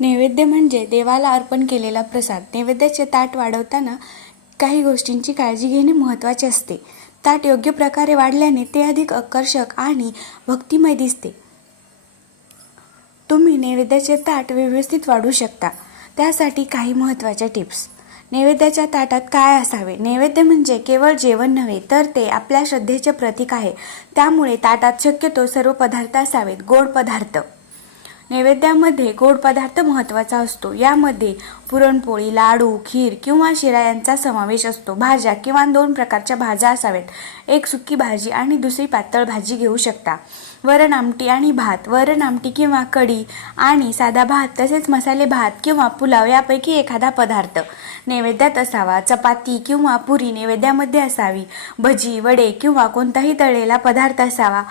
नैवेद्य म्हणजे देवाला अर्पण केलेला प्रसाद. नैवेद्याचे ताट वाढवताना काही गोष्टींची काळजी घेणे महत्त्वाचे असते. ताट योग्य प्रकारे वाढल्याने ते अधिक आकर्षक आणि भक्तिमय दिसते. तुम्ही नैवेद्याचे ताट व्यवस्थित वाढू शकता. त्यासाठी काही महत्त्वाच्या टिप्स. नैवेद्याच्या ताटात काय असावे? नैवेद्य म्हणजे केवळ जेवण नव्हे तर ते आपल्या श्रद्धेचे प्रतीक आहे. त्यामुळे ताटात शक्यतो सर्व पदार्थ असावेत. गोड पदार्थ. नैवेद्यामध्ये गोड पदार्थ महत्त्वाचा असतो. यामध्ये पुरणपोळी लाडू खीर किंवा शिरा यांचा समावेश असतो. भाज्या किंवा दोन प्रकारच्या भाज्या असाव्यात एक सुकी भाजी आणि दुसरी पातळ भाजी घेऊ शकता. वरण आमटी आणि भात. वरण आमटी किंवा कढी आणि साधा भात तसेच मसाले भात किंवा पुलाव यापैकी एखादा पदार्थ. नैवेद्यात असावा. चपाती किंवा पुरी नैवेद्यामध्ये असावी. भजी वडे किंवा कोणताही तळलेला पदार्थ असावा.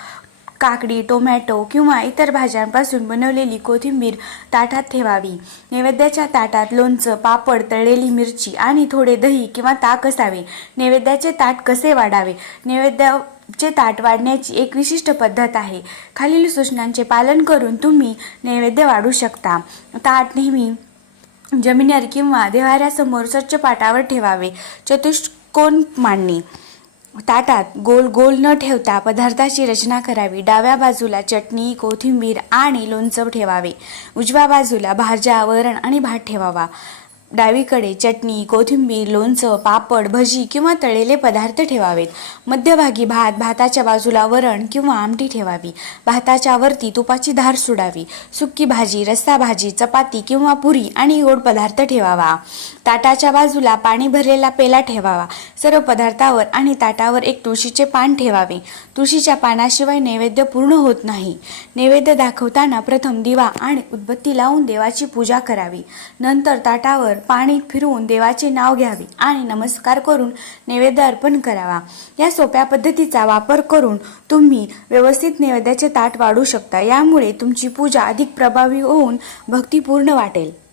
काकडी टोमॅटो किंवा इतर भाज्यांपासून बनवलेली कोथिंबीर ताटात ठेवावी. नैवेद्याच्या ताटात लोणचं पापड तळलेली मिरची आणि थोडे दही किंवा ताक असावे. नैवेद्याचे ताट कसे वाढावे? नैवेद्याचे ताट वाढण्याची एक विशिष्ट पद्धत आहे. खालील सूचनांचे पालन करून तुम्ही नैवेद्य वाढू शकता. ताट नेहमी जमिनीवर किंवा देवाऱ्यासमोर स्वच्छ पाटावर ठेवावे. चतुष्कोन मांडणी. ताटात गोल गोल न ठेवता पदार्थाची रचना करावी. डाव्या बाजूला चटणी कोथिंबीर आणि लोणचं ठेवावे. उजव्या बाजूला भाज्या वरण आणि भात ठेवावा. डावीकडे चटणी कोथिंबीर लोणचं पापड भजी किंवा तळलेले पदार्थ ठेवावेत. मध्यभागी भात भाताच्या बाजूला वरण किंवा आमटी ठेवावी. भाताच्या वरती तुपाची धार सोडावी. सुकी भाजी रस्सा भाजी चपाती किंवा पुरी आणि गोड पदार्थ ठेवावा. ताटाच्या बाजूला पाणी भरलेला पेला ठेवावा. सर्व पदार्थावर आणि ताटावर एक तुळशीचे पान ठेवावे. तुळशीच्या पानाशिवाय नैवेद्य पूर्ण होत नाही. नैवेद्य दाखवताना प्रथम दिवा आणि उदबत्ती लावून देवाची पूजा करावी. नंतर ताटावर पाणी फिरवून देवाचे नाव घ्यावे आणि नमस्कार करून नैवेद्य अर्पण करावा. या सोप्या पद्धतीचा वापर करून तुम्ही व्यवस्थित नैवेद्याचे ताट वाढू शकता. यामुळे तुमची पूजा अधिक प्रभावी होऊन भक्तिपूर्ण वाटेल.